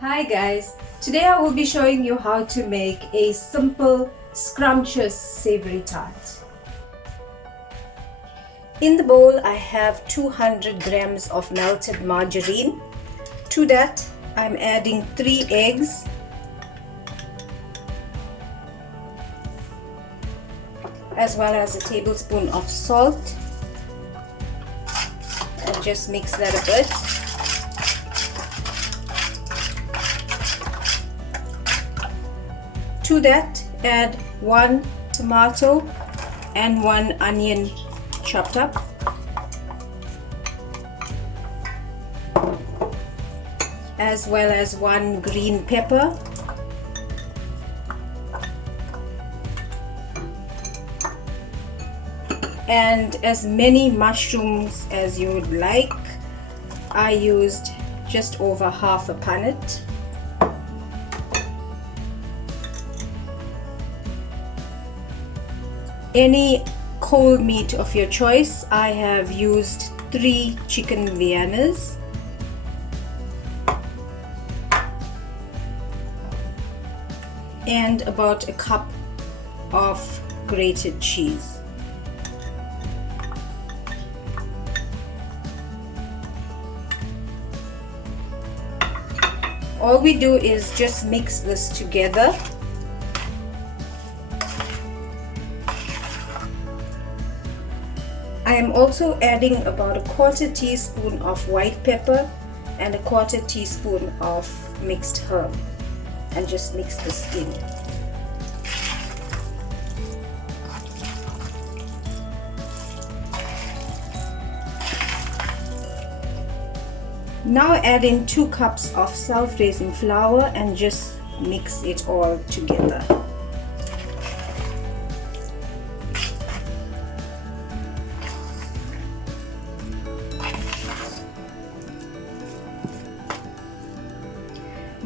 Hi guys, today I will be showing you how to make a simple, scrumptious savory tart. In the bowl I have 200 grams of melted margarine. To that I'm adding 3 eggs, as well as a tablespoon of salt, and just mix that a bit. To that add 1 tomato and 1 onion chopped up, as well as 1 green pepper, and as many mushrooms as you would like. I used just over half a punnet. Any cold meat of your choice. I have used 3 chicken Viennas, and about a cup of grated cheese. All we do is just mix this together. I am also adding about a 1/4 teaspoon of white pepper and a 1/4 teaspoon of mixed herb, and just mix this in. Now add in 2 cups of self-raising flour and just mix it all together.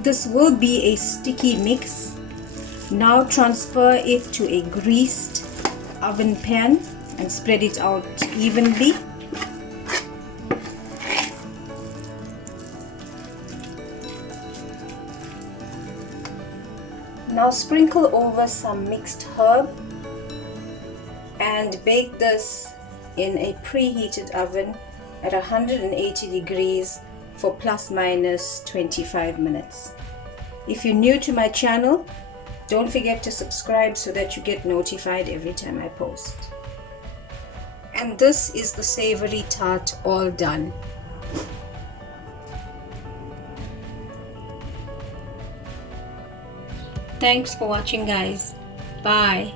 This will be a sticky mix. Now transfer it to a greased oven pan and spread it out evenly. Now sprinkle over some mixed herb and bake this in a preheated oven at 180 degrees for ± 25 minutes. If you're new to my channel, don't forget to subscribe so that you get notified every time I post. And this is the savory tart all done. Thanks for watching guys. Bye.